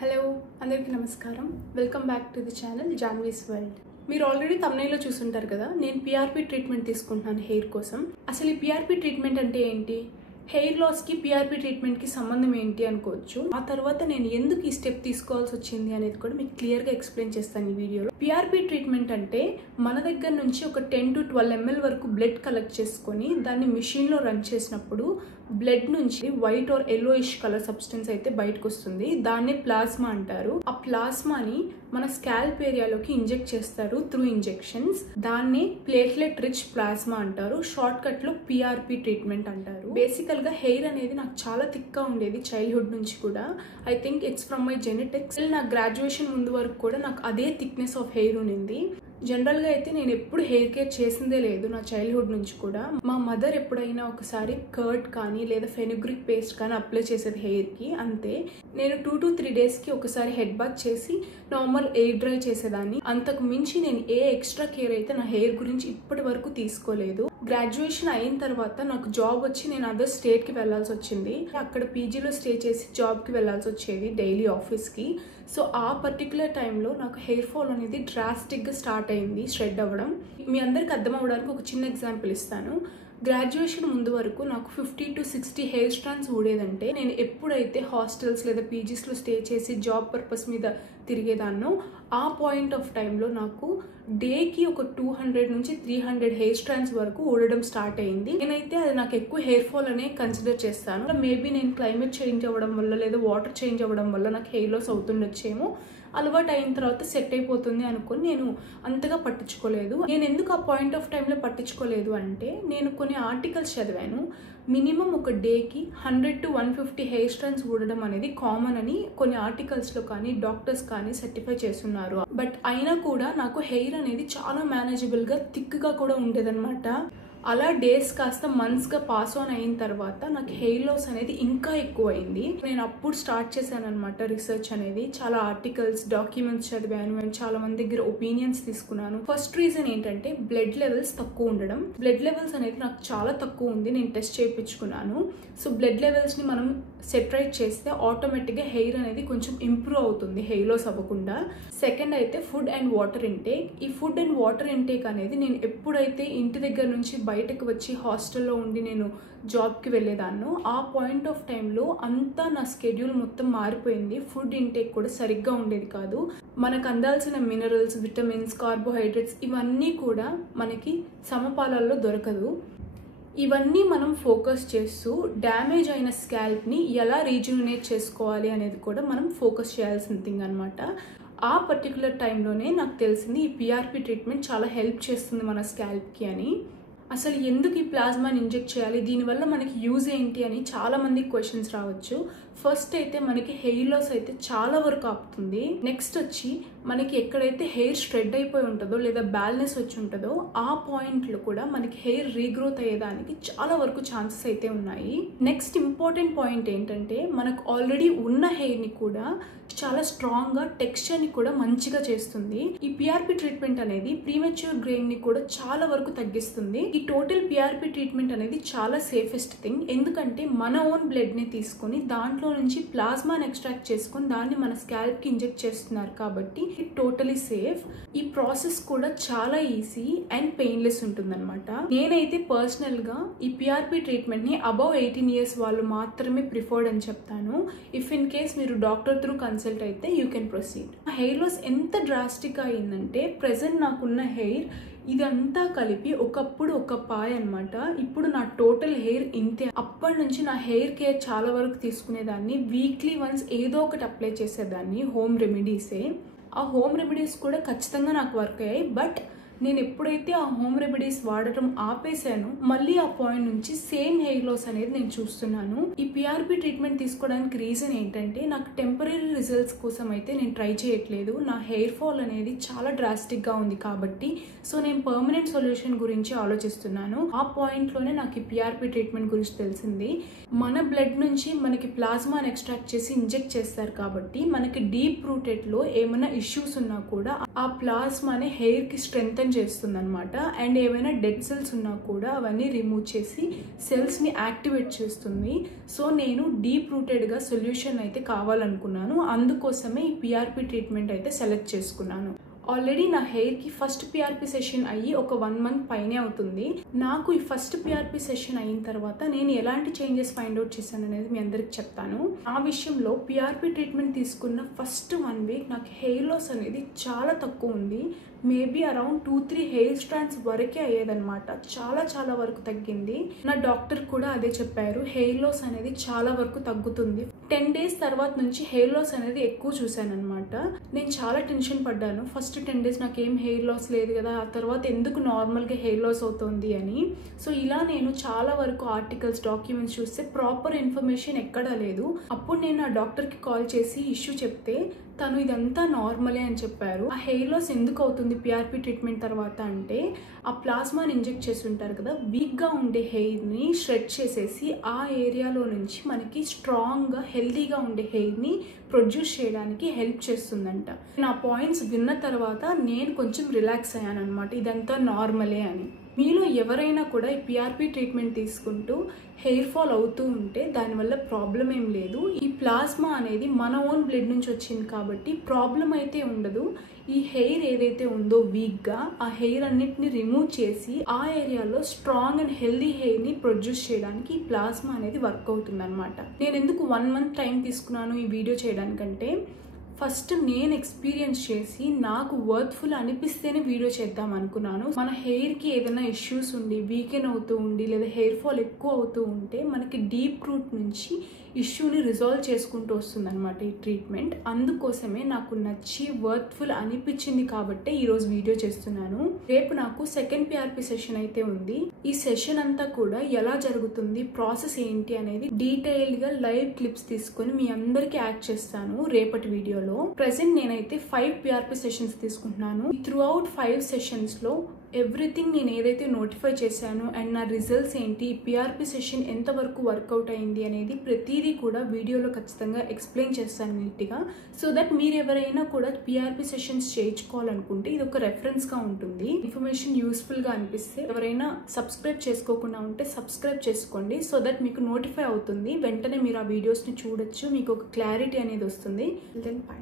Hello అందరికీ నమస్కారం. Welcome back to the channel Janvi's world. మీరు ఆల్రెడీ తమ్నైల్లో చూసుంటారు కదా, నేను పిఆర్పి ట్రీట్మెంట్ తీసుకుంటున్నాను హెయిర్ కోసం. అసలు ఈ పిఆర్పి ట్రీట్మెంట్ అంటే ఏంటి, హెయిర్ లాస్కి పిఆర్పి ట్రీట్మెంట్కి సంబంధం ఏంటి అనుకోవచ్చు. ఆ తర్వాత నేను ఎందుకు ఈ స్టెప్ తీసుకోవాల్సి వచ్చింది అనేది కూడా మీకు క్లియర్గా ఎక్స్ప్లెయిన్ చేస్తాను ఈ వీడియోలో. పిఆర్పి ట్రీట్మెంట్ అంటే మన దగ్గర నుంచి ఒక 10 to 12 ml వరకు బ్లడ్ కలెక్ట్ చేసుకొని దాన్ని మిషన్లో రన్ చేసినప్పుడు బ్లడ్ నుంచి white or yellowish colour substance అయితే బయటకు వస్తుంది. దాన్నే ప్లాస్మా అంటారు. ఆ ప్లాస్మాని మన స్కాల్ప్ ఏరియాలోకి ఇంజెక్ట్ చేస్తారు త్రూ ఇంజెక్షన్స్. దాన్ని ప్లేట్లెట్ రిచ్ ప్లాస్మా అంటారు. షార్ట్ కట్ లో పిఆర్పి ట్రీట్మెంట్ అంటారు. బేసికల్ గా హెయిర్ అనేది నాకు చాలా థిక్ గా ఉండేది చైల్డ్హుడ్ నుంచి కూడా. I think it's from my genetics. నా గ్రాడ్యుయేషన్ ముందు వరకు కూడా నాకు అదే థిక్నెస్ ఆఫ్ హెయిర్ ఉంది. జనరల్గా అయితే నేను ఎప్పుడు హెయిర్ కేర్ చేసిందే లేదు నా చైల్డ్హుడ్ నుంచి కూడా. మా మదర్ ఎప్పుడైనా ఒకసారి కర్డ్ కానీ లేదా ఫెనుగ్రిక్ పేస్ట్ కానీ అప్లై చేసేది హెయిర్కి, అంతే. నేను 2 to 3 డేస్కి ఒకసారి హెడ్ బాత్ చేసి నార్మల్ ఎయిర్ డ్రై చేసేదాన్ని. అంతకు మించి నేను ఏ ఎక్స్ట్రా కేర్ అయితే నా హెయిర్ గురించి ఇప్పటి వరకు తీసుకోలేదు. గ్రాడ్యుయేషన్ అయిన తర్వాత నాకు జాబ్ వచ్చి నేను అదర్ స్టేట్కి వెళ్ళాల్సి వచ్చింది. అక్కడ పీజీలో స్టే చేసి జాబ్కి వెళ్ళాల్సి వచ్చేది డైలీ ఆఫీస్కి. సో ఆ పర్టికులర్ టైంలో నాకు హెయిర్ ఫాల్ అనేది డ్రాస్టిక్గా స్టార్ట్ అయింది, షెడ్ అవ్వడం. మీ అందరికి అర్థం అవ్వడానికి ఒక చిన్న ఎగ్జాంపుల్ ఇస్తాను. గ్రాడ్యుయేషన్ ముందు వరకు నాకు 50 to 60 హెయిర్ స్ట్రాండ్స్ ఊడేదంటే, నేను ఎప్పుడైతే హాస్టల్స్ లేదా పీజీస్లో స్టే చేసి జాబ్ పర్పస్ మీద తిరిగేదాన్నో ఆ పాయింట్ ఆఫ్ టైంలో నాకు డేకి ఒక 200 నుంచి 300 హెయిర్ స్ట్రాండ్స్ వరకు ఊడడం స్టార్ట్ అయింది. నేనైతే అది నాకు ఎక్కువ హెయిర్ ఫాల్ అనే కన్సిడర్ చేస్తాను. మేబీ నేను క్లైమేట్ చేంజ్ అవ్వడం వల్ల లేదా వాటర్ చేంజ్ అవ్వడం వల్ల నాకు హెయిర్ లాస్ అవుతుండొచ్చేమో. అలవాటు అయిన తర్వాత సెట్ అయిపోతుంది అనుకుని నేను అంతగా పట్టించుకోలేదు. నేను ఎందుకు ఆ పాయింట్ ఆఫ్ టైంలో పట్టించుకోలేదు అంటే, నేను కొన్ని ఆర్టికల్స్ చదివాను. మినిమం ఒక డేకి 100 to 150 హెయిర్ స్ట్రాండ్స్ ఊడడం అనేది కామన్ అని కొన్ని ఆర్టికల్స్లో కానీ డాక్టర్స్ కానీ సర్టిఫై చేస్తున్నారు. బట్ అయినా కూడా నాకు హెయిర్ అనేది చాలా మేనేజబుల్గా థిక్గా కూడా ఉండేదన్నమాట. అలా డేస్ కాస్త మంత్స్గా పాస్ ఆన్ అయిన తర్వాత నాకు హెయిర్ లాస్ అనేది ఇంకా ఎక్కువ అయింది. నేను అప్పుడు స్టార్ట్ చేశాను అనమాట రీసెర్చ్ అనేది. చాలా ఆర్టికల్స్, డాక్యుమెంట్స్ చదివాను అండ్ చాలా మంది దగ్గర ఒపీనియన్స్ తీసుకున్నాను. ఫస్ట్ రీజన్ ఏంటంటే బ్లడ్ లెవెల్స్ తక్కువ ఉండడం. బ్లడ్ లెవెల్స్ అనేది నాకు చాలా తక్కువ ఉంది, నేను టెస్ట్ చేయించుకున్నాను. సో బ్లడ్ లెవెల్స్ని మనం సెటరైట్ చేస్తే ఆటోమేటిక్గా హెయిర్ అనేది కొంచెం ఇంప్రూవ్ అవుతుంది హెయిర్ లాస్ అవ్వకుండా. సెకండ్ అయితే ఫుడ్ అండ్ వాటర్ ఇంటేక్. ఈ ఫుడ్ అండ్ వాటర్ ఇంటేక్ అనేది నేను ఎప్పుడైతే ఇంటి దగ్గర నుంచి బయటకు వచ్చి హాస్టల్లో ఉండి నేను జాబ్కి వెళ్ళేదాన్నో ఆ పాయింట్ ఆఫ్ టైంలో అంతా నా స్కెడ్యూల్ మొత్తం మారిపోయింది. ఫుడ్ ఇంటేక్ కూడా సరిగ్గా ఉండేది కాదు. మనకు అందాల్సిన మినరల్స్, విటమిన్స్, కార్బోహైడ్రేట్స్ ఇవన్నీ కూడా మనకి సమపాలల్లో దొరకదు. ఇవన్నీ మనం ఫోకస్ చేస్తూ డ్యామేజ్ అయిన స్కాల్ప్ని ఎలా రీజునేట్ చేసుకోవాలి అనేది కూడా మనం ఫోకస్ చేయాల్సిన థింగ్ అనమాట. ఆ పర్టికులర్ టైంలోనే నాకు తెలిసింది ఈ పిఆర్పి ట్రీట్మెంట్ చాలా హెల్ప్ చేస్తుంది మన స్కాల్ప్కి అని. అసలు ఎందుకు ఈ ప్లాస్మాని ఇంజెక్ట్ చేయాలి, దీనివల్ల మనకి యూజ్ ఏంటి అని చాలా మందికి క్వశ్చన్స్ రావచ్చు. ఫస్ట్ అయితే మనకి హెయిర్ లాస్ అయితే చాలా వరకు ఆపుతుంది. నెక్స్ట్ వచ్చి మనకి ఎక్కడైతే హెయిర్ స్ప్రెడ్ అయిపోయి ఉంటుందో లేదా బ్యాల్నెస్ వచ్చి ఉంటుందో ఆ పాయింట్లో కూడా మనకి హెయిర్ రీగ్రోత్ అయ్యేదానికి చాలా వరకు ఛాన్సెస్ అయితే ఉన్నాయి. నెక్స్ట్ ఇంపార్టెంట్ పాయింట్ ఏంటంటే, మనకు ఆల్రెడీ ఉన్న హెయిర్ని కూడా చాలా స్ట్రాంగ్గా, టెక్స్చర్ని కూడా మంచిగా చేస్తుంది. ఈ పిఆర్పి ట్రీట్మెంట్ అనేది ప్రీమెచ్యూర్ గ్రేయింగ్ని కూడా చాలా వరకు తగ్గిస్తుంది. ఈ టోటల్ పిఆర్పి ట్రీట్మెంట్ అనేది చాలా సేఫెస్ట్ థింగ్. ఎందుకంటే మన ఓన్ బ్లడ్ని తీసుకొని దాంట్లో నుంచి ప్లాస్మాని ఎక్స్ట్రాక్ట్ చేసుకొని దాన్ని మన స్కాల్ప్కి ఇంజెక్ట్ చేస్తున్నారు కాబట్టి ఇట్ టోటలీ సేఫ్. ఈ ప్రాసెస్ కూడా చాలా ఈజీ అండ్ పెయిన్లెస్ ఉంటుందన్నమాట. నేనైతే పర్సనల్గా ఈ పిఆర్పి ట్రీట్మెంట్ని అబౌవ్ 18 years వాళ్ళు మాత్రమే ప్రిఫర్డ్ అని చెప్తాను. ఇఫ్ ఇన్ కేస్ మీరు డాక్టర్ త్రూ కన్సల్ట్ అయితే you can proceed. Hair loss ఎంత డ్రాస్టిక్గా అయిందంటే, ప్రెసెంట్ నాకున్న హెయిర్ ఇదంతా కలిపి ఒకప్పుడు ఒక పాయ్ అనమాట. ఇప్పుడు నా టోటల్ హెయిర్ ఇంతే. అప్పటి నుంచి నా హెయిర్ కేర్ చాలా వరకు తీసుకునేదాన్ని. వీక్లీ వన్స్ ఏదో ఒకటి అప్లై చేసేదాన్ని, హోమ్ రెమెడీసే. ఆ హోమ్ రెమెడీస్ కూడా ఖచ్చితంగా నాకు వర్క్ అయ్యాయి. బట్ నేను ఎప్పుడైతే ఆ హోమ్ రెమెడీస్ వాడటం ఆపేసాను, మళ్ళీ ఆ పాయింట్ నుంచి సేమ్ హెయిర్ లాస్ అనేది నేను చూస్తున్నాను. ఈ పిఆర్పి ట్రీట్మెంట్ తీసుకోవడానికి రీజన్ ఏంటంటే, నాకు టెంపరీ రిజల్ట్స్ కోసం అయితే నేను ట్రై చేయట్లేదు. నా హెయిర్ ఫాల్ అనేది చాలా డ్రాస్టిక్గా ఉంది కాబట్టి సో నేను పర్మనెంట్ సొల్యూషన్ గురించి ఆలోచిస్తున్నాను. ఆ పాయింట్లోనే నాకు ఈ పిఆర్పి ట్రీట్మెంట్ గురించి తెలిసింది. మన బ్లడ్ నుంచి మనకి ప్లాస్మాని ఎక్స్ట్రాక్ట్ చేసి ఇంజెక్ట్ చేస్తారు కాబట్టి మనకి డీప్ రూటెడ్లో ఏమైనా ఇష్యూస్ ఉన్నా కూడా ఆ ప్లాస్మాని హెయిర్కి స్ట్రెంగ్తన్ చేస్తుంది అనమాట. అండ్ ఏమైనా డెడ్ సెల్స్ ఉన్నా కూడా అవన్నీ రిమూవ్ చేసి సెల్స్ని యాక్టివేట్ చేస్తుంది. సో నేను డీప్ రూటెడ్గా సొల్యూషన్ అయితే కావాలనుకున్నాను. అందుకోసమే ఈ పిఆర్పి ట్రీట్మెంట్ అయితే సెలెక్ట్ చేసుకున్నాను. ఆల్రెడీ నా హెయిర్కి ఫస్ట్ పిఆర్పి సెషన్ అయ్యి ఒక 1 మంత్ పైనే అవుతుంది. నాకు ఈ ఫస్ట్ పిఆర్పి సెషన్ అయిన తర్వాత నేను ఎలాంటి చేంజెస్ ఫైండ్ అవుట్ చేశాను అనేది మీ అందరికి చెప్తాను. ఆ విషయంలో పిఆర్పి ట్రీట్మెంట్ తీసుకున్న ఫస్ట్ 1 వీక్ నాకు హెయిర్ లాస్ అనేది చాలా తక్కువ ఉంది. మేబీ అరౌండ్ 2-3 హెయిర్ స్ట్రాండ్స్ వరకే అయ్యేదన్నమాట. చాలా వరకు తగ్గింది. నా డాక్టర్ కూడా అదే చెప్పారు, హెయిర్ లాస్ అనేది చాలా వరకు తగ్గుతుంది. 10 డేస్ తర్వాత నుంచి హెయిర్ లాస్ అనేది ఎక్కువ చూశాను అనమాట. నేను చాలా టెన్షన్ పడ్డాను. ఫస్ట్ 10 డేస్ నాకు ఏం హెయిర్ లాస్ లేదు కదా, ఆ తర్వాత ఎందుకు నార్మల్గా హెయిర్ లాస్ అవుతుంది అని. సో ఇలా నేను చాలా వరకు ఆర్టికల్స్, డాక్యుమెంట్స్ చూస్తే ప్రాపర్ ఇన్ఫర్మేషన్ ఎక్కడా లేదు. అప్పుడు నేను ఆ డాక్టర్కి కాల్ చేసి ఇష్యూ చెప్తే తను ఇదంతా నార్మలే అని చెప్పారు. ఆ హెయిర్ లాస్ ఎందుకు అవుతుంది పిఆర్పి ట్రీట్మెంట్ తర్వాత అంటే, ఆ ప్లాస్మాని ఇంజెక్ట్ చేసి ఉంటారు కదా, వీక్గా ఉండే హెయిర్ని షెడ్ చేసేసి ఆ ఏరియాలో నుంచి మనకి స్ట్రాంగ్గా హెల్తీగా ఉండే హెయిర్ని ప్రొడ్యూస్ చేయడానికి హెల్ప్ చేస్తుందంట. నా పాయింట్స్ విన్న తర్వాత నేను కొంచెం రిలాక్స్ అయ్యాను అనమాట, ఇదంతా నార్మలే అని. మీలో ఎవరైనా కూడా ఈ పిఆర్పి ట్రీట్మెంట్ తీసుకుంటూ హెయిర్ ఫాల్ అవుతూ ఉంటే దానివల్ల ప్రాబ్లం ఏం లేదు. ఈ ప్లాస్మా అనేది మన ఓన్ బ్లడ్ నుంచి వచ్చింది కాబట్టి ప్రాబ్లం అయితే ఉండదు. ఈ హెయిర్ ఏదైతే ఉందో వీక్గా, ఆ హెయిర్ అన్నిటిని రిమూవ్ చేసి ఆ ఏరియాలో స్ట్రాంగ్ అండ్ హెల్దీ హెయిర్ని ప్రొడ్యూస్ చేయడానికి ఈ ప్లాస్మా అనేది వర్క్ అవుతుంది అనమాట. నేను ఎందుకు 1 మంత్ టైం తీసుకున్నాను ఈ వీడియో చేయడానికంటే, ఫస్ట్ నేను ఎక్స్పీరియన్స్ చేసి నాకు వర్త్ఫుల్ అనిపిస్తేనే వీడియో చేద్దాం అనుకున్నాను. మన హెయిర్కి ఏదైనా ఇష్యూస్ ఉండి వీకెన్ అవుతూ ఉండి లేదా హెయిర్ ఫాల్ ఎక్కువ అవుతూ ఉంటే మనకి డీప్ రూట్ నుంచి ఇష్యూని రిజాల్వ్ చేసుకుంటూ వస్తుంది అనమాట ఈ ట్రీట్మెంట్. అందుకోసమే నాకు నచ్చి వర్త్ఫుల్ అనిపించింది కాబట్టే ఈరోజు వీడియో చేస్తున్నాను. రేపు నాకు సెకండ్ పిఆర్పి సెషన్ అయితే ఉంది. ఈ సెషన్ అంతా కూడా ఎలా జరుగుతుంది, ప్రాసెస్ ఏంటి అనేది డీటెయిల్డ్గా లైవ్ క్లిప్స్ తీసుకొని మీ అందరికీ యాడ్ చేస్తాను రేపటి వీడియోలో. ప్రెసెంట్ నేనైతే 5 పిఆర్పి సెషన్స్ తీసుకుంటున్నాను. త్రూ అవుట్ 5 సెషన్స్లో ఎవ్రీథింగ్ నేను ఏదైతే నోటిఫై చేశాను అండ్ నా రిజల్ట్స్ ఏంటి, పిఆర్పి సెషన్ ఎంతవరకు వర్కౌట్ అయింది అనేది ప్రతిదీ కూడా వీడియోలో ఖచ్చితంగా ఎక్స్ప్లెయిన్ చేస్తాను నీట్గా. సో దట్ మీరు ఎవరైనా కూడా పిఆర్పి సెషన్స్ చేయించుకోవాలనుకుంటే ఇది ఒక రెఫరెన్స్గా ఉంటుంది. ఇన్ఫర్మేషన్ యూస్ఫుల్గా అనిపిస్తే ఎవరైనా సబ్స్క్రైబ్ చేసుకోకుండా ఉంటే సబ్స్క్రైబ్ చేసుకోండి. సో దట్ మీకు నోటిఫై అవుతుంది, వెంటనే మీరు ఆ వీడియోస్ని చూడొచ్చు, మీకు ఒక క్లారిటీ అనేది వస్తుంది. Then by.